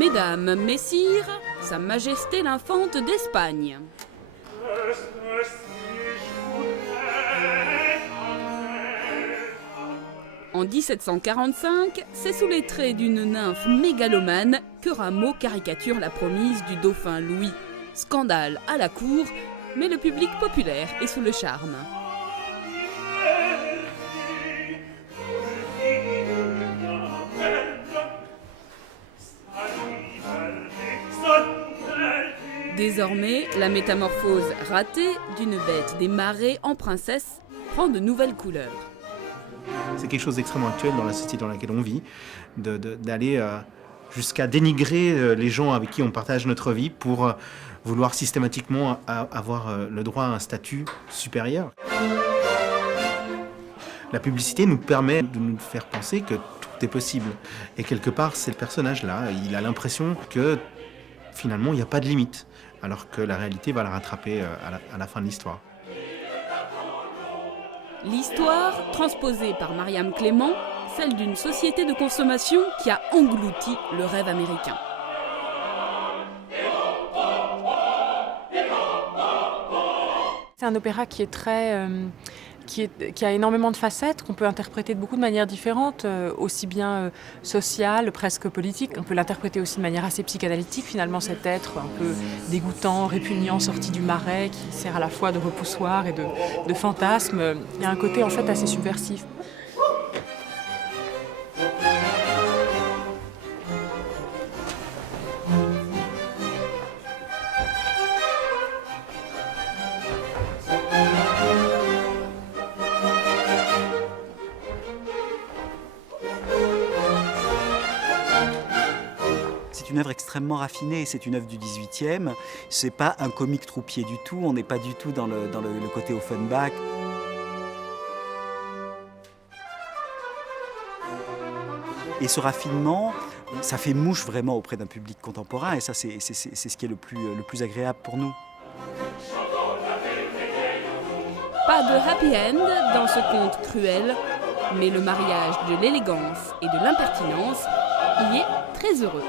Mesdames, Messires, Sa Majesté l'Infante d'Espagne. En 1745, c'est sous les traits d'une nymphe mégalomane que Rameau caricature la promise du dauphin Louis. Scandale à la cour, mais le public populaire est sous le charme. Désormais, la métamorphose ratée d'une bête des marais en princesse prend de nouvelles couleurs. C'est quelque chose d'extrêmement actuel dans la société dans laquelle on vit, d'aller jusqu'à dénigrer les gens avec qui on partage notre vie pour vouloir systématiquement avoir le droit à un statut supérieur. La publicité nous permet de nous faire penser que tout est possible. Et quelque part, c'est le personnage-là, il a l'impression que finalement, il n'y a pas de limite, alors que la réalité va la rattraper à la fin de l'histoire. L'histoire, transposée par Mariam Clément, celle d'une société de consommation qui a englouti le rêve américain. C'est un opéra qui est qui a énormément de facettes, qu'on peut interpréter de beaucoup de manières différentes, aussi bien sociales, presque politiques. On peut l'interpréter aussi de manière assez psychanalytique, finalement, cet être un peu dégoûtant, répugnant, sorti du marais, qui sert à la fois de repoussoir et de fantasme. Il y a un côté, en fait, assez subversif. C'est une œuvre extrêmement raffinée, c'est une œuvre du XVIIIe, c'est pas un comique troupier du tout, on n'est pas du tout dans le côté Offenbach. Et ce raffinement, ça fait mouche vraiment auprès d'un public contemporain, et ça c'est ce qui est le plus agréable pour nous. Pas de happy end dans ce conte cruel, mais le mariage de l'élégance et de l'impertinence y est très heureux.